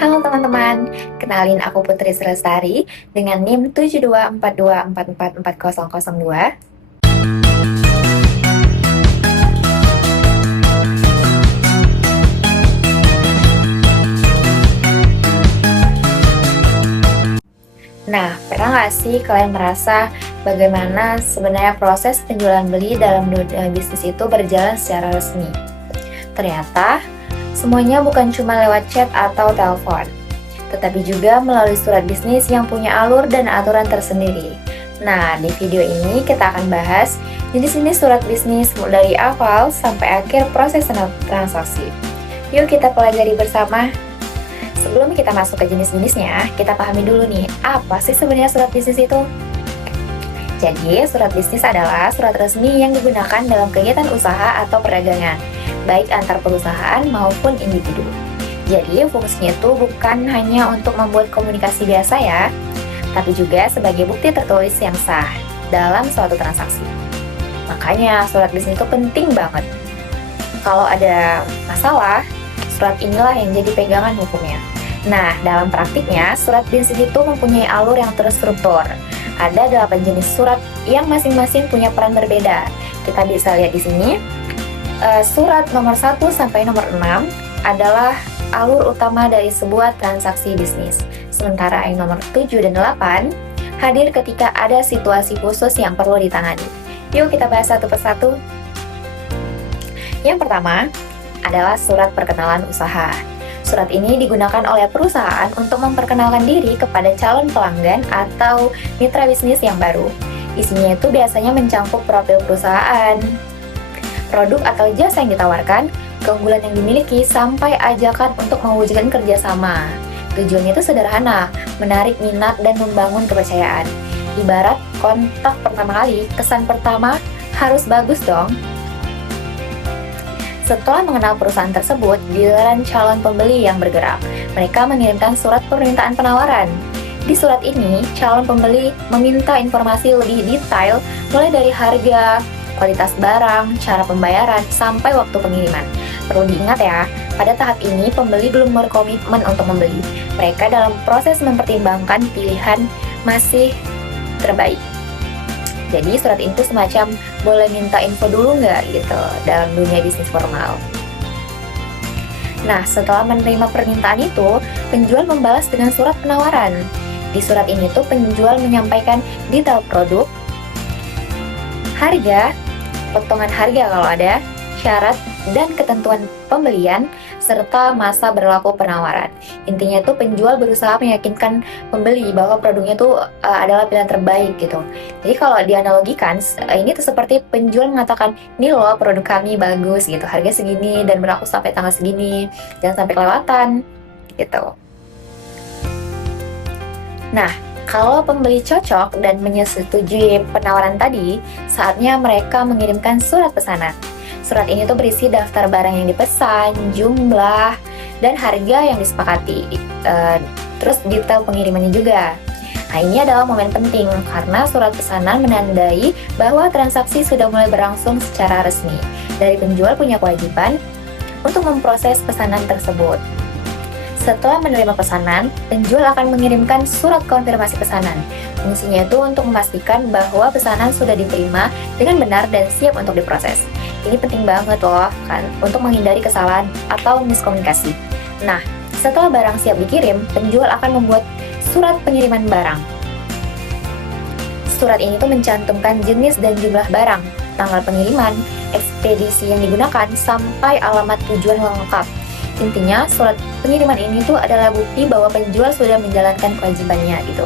Halo teman-teman, kenalin aku Putri Selestari dengan NIM 724244444002. Nah, pernah nggak sih kalian merasa bagaimana sebenarnya proses penjualan beli dalam dunia bisnis itu berjalan secara resmi? Ternyata, semuanya bukan cuma lewat chat atau telepon, tetapi juga melalui surat bisnis yang punya alur dan aturan tersendiri. Nah, di video ini kita akan bahas jenis-jenis surat bisnis dari awal sampai akhir proses transaksi. Yuk kita pelajari bersama. Sebelum kita masuk ke jenis-jenisnya, kita pahami dulu nih, apa sih sebenarnya surat bisnis itu? Jadi, surat bisnis adalah surat resmi yang digunakan dalam kegiatan usaha atau perdagangan, baik antar perusahaan maupun individu. Jadi, fungsinya itu bukan hanya untuk membuat komunikasi biasa ya, tapi juga sebagai bukti tertulis yang sah dalam suatu transaksi. Makanya, surat bisnis itu penting banget. Kalau ada masalah, surat inilah yang jadi pegangan hukumnya. Nah, dalam praktiknya, surat bisnis itu mempunyai alur yang terstruktur. Ada 8 jenis surat yang masing-masing punya peran berbeda. Kita bisa lihat di sini. Surat nomor 1 sampai nomor 6 adalah alur utama dari sebuah transaksi bisnis. Sementara yang nomor 7 dan 8 hadir ketika ada situasi khusus yang perlu ditangani. Yuk kita bahas satu persatu. Yang pertama adalah surat perkenalan usaha. Surat ini digunakan oleh perusahaan untuk memperkenalkan diri kepada calon pelanggan atau mitra bisnis yang baru. Isinya itu biasanya mencakup profil perusahaan, produk atau jasa yang ditawarkan, keunggulan yang dimiliki, sampai ajakan untuk mewujudkan kerjasama. Tujuannya itu sederhana, menarik minat dan membangun kepercayaan. Ibarat kontak pertama kali, kesan pertama harus bagus dong. Setelah mengenal perusahaan tersebut, giliran calon pembeli yang bergerak. Mereka mengirimkan surat permintaan penawaran. Di surat ini, calon pembeli meminta informasi lebih detail, mulai dari harga, kualitas barang, cara pembayaran, sampai waktu pengiriman. Perlu diingat ya, pada tahap ini pembeli belum berkomitmen untuk membeli. Mereka dalam proses mempertimbangkan pilihan masih terbaik. Jadi surat itu semacam boleh minta info dulu nggak gitu dalam dunia bisnis formal. Nah, setelah menerima permintaan itu, penjual membalas dengan surat penawaran. Di surat ini tuh penjual menyampaikan detail produk, harga, potongan harga kalau ada, syarat dan ketentuan pembelian, serta masa berlaku penawaran. Intinya tuh penjual berusaha meyakinkan pembeli bahwa produknya tuh adalah pilihan terbaik gitu. Jadi kalau dianalogikan, ini tuh seperti penjual mengatakan, "Nih loh produk kami bagus gitu, harga segini dan berlaku sampai tanggal segini, jangan sampai kelewatan." Gitu. Nah, kalau pembeli cocok dan menyetujui penawaran tadi, saatnya mereka mengirimkan surat pesanan. Surat ini tuh berisi daftar barang yang dipesan, jumlah, dan harga yang disepakati. Terus detail pengirimannya juga. Nah, ini adalah momen penting karena surat pesanan menandai bahwa transaksi sudah mulai berlangsung secara resmi. Dari penjual punya kewajiban untuk memproses pesanan tersebut. Setelah menerima pesanan, penjual akan mengirimkan surat konfirmasi pesanan. Fungsinya itu untuk memastikan bahwa pesanan sudah diterima dengan benar dan siap untuk diproses. Ini penting banget loh, kan, untuk menghindari kesalahan atau miskomunikasi. Nah, setelah barang siap dikirim, penjual akan membuat surat pengiriman barang. Surat ini tuh mencantumkan jenis dan jumlah barang, tanggal pengiriman, ekspedisi yang digunakan, sampai alamat tujuan lengkap. Intinya, surat pengiriman ini tuh adalah bukti bahwa penjual sudah menjalankan kewajibannya gitu.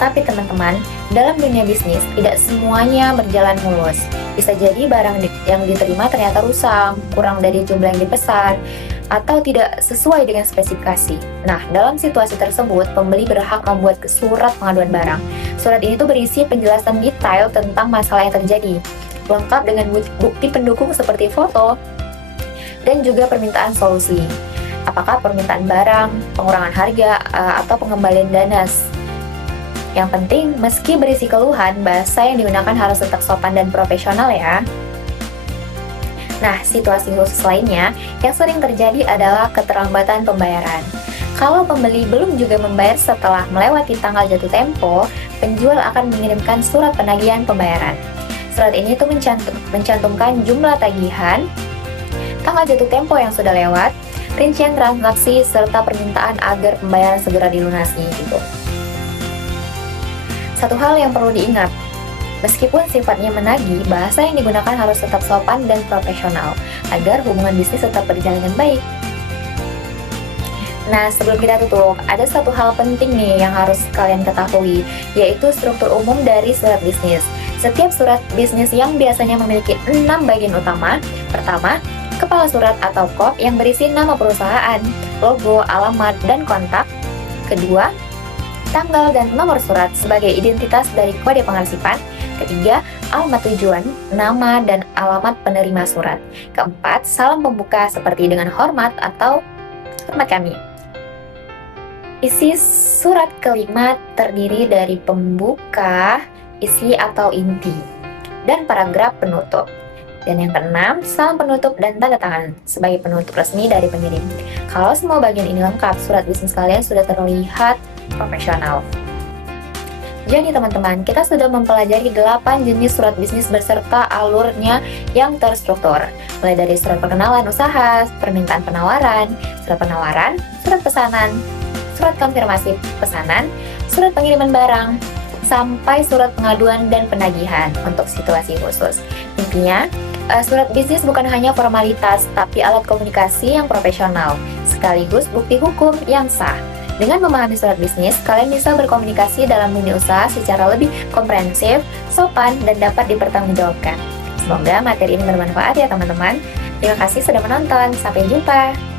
Tapi teman-teman, dalam dunia bisnis tidak semuanya berjalan mulus. Bisa jadi barang yang diterima ternyata rusak, kurang dari jumlah yang dipesan, atau tidak sesuai dengan spesifikasi. Nah, dalam situasi tersebut, pembeli berhak membuat surat pengaduan barang. Surat ini tuh berisi penjelasan detail tentang masalah yang terjadi, lengkap dengan bukti pendukung seperti foto, dan juga permintaan solusi. Apakah permintaan barang, pengurangan harga, atau pengembalian dana. Yang penting, meski berisi keluhan, bahasa yang digunakan harus tetap sopan dan profesional ya. Nah, situasi khusus lainnya yang sering terjadi adalah keterlambatan pembayaran. Kalau pembeli belum juga membayar setelah melewati tanggal jatuh tempo, penjual akan mengirimkan surat penagihan pembayaran. Surat ini tuh mencantumkan jumlah tagihan, tanggal jatuh tempo yang sudah lewat, rincian transaksi, serta permintaan agar pembayaran segera dilunasi gitu. Satu hal yang perlu diingat, meskipun sifatnya menagih, bahasa yang digunakan harus tetap sopan dan profesional agar hubungan bisnis tetap berjalan dengan baik. Nah, sebelum kita tutup, ada satu hal penting nih yang harus kalian ketahui, yaitu struktur umum dari surat bisnis. Setiap surat bisnis yang biasanya memiliki 6 bagian utama. Pertama, kepala surat atau kop yang berisi nama perusahaan, logo, alamat, dan kontak. Kedua, tanggal dan nomor surat sebagai identitas dari kode pengarsipan. Ketiga, alamat tujuan, nama, dan alamat penerima surat. Keempat, salam pembuka seperti dengan hormat atau hormat kami. Isi surat kelima terdiri dari pembuka, isi atau inti, dan paragraf penutup. Dan yang keenam, salam penutup dan tanda tangan sebagai penutup resmi dari pengirim. Kalau semua bagian ini lengkap, surat bisnis kalian sudah terlihat profesional. Jadi teman-teman, kita sudah mempelajari 8 jenis surat bisnis beserta alurnya yang terstruktur. Mulai dari surat perkenalan usaha, permintaan penawaran, surat pesanan, surat konfirmasi pesanan, surat pengiriman barang, sampai surat pengaduan dan penagihan untuk situasi khusus. Intinya, surat bisnis bukan hanya formalitas, tapi alat komunikasi yang profesional, sekaligus bukti hukum yang sah. Dengan memahami surat bisnis, kalian bisa berkomunikasi dalam dunia usaha secara lebih komprehensif, sopan, dan dapat dipertanggungjawabkan. Semoga materi ini bermanfaat ya teman-teman. Terima kasih sudah menonton. Sampai jumpa.